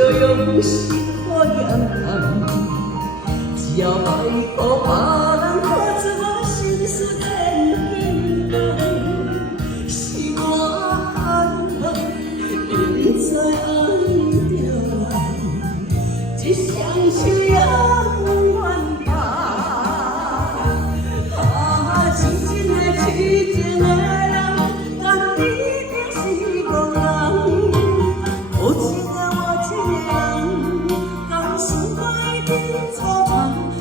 笑容是可言，只要爱予别人看出我心事千斤重，是我恨人在爱着人，一双手永远牵。真正的痴情的人，甘你就是憨人。有情的我这个人，甘心我一定错判。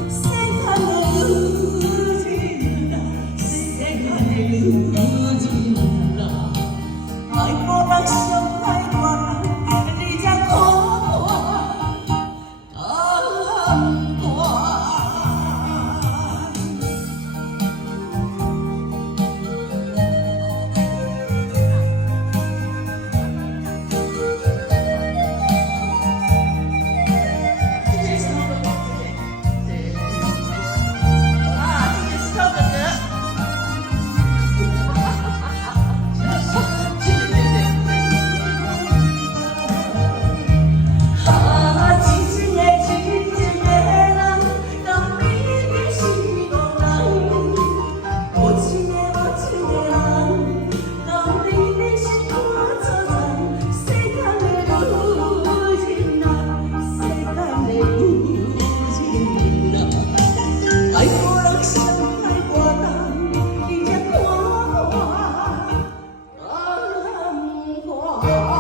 世间的女人啊，世间的女人啊，爱无人伤害大人，你才看我甘愿。爱无人伤害我人，你才看我甘愿。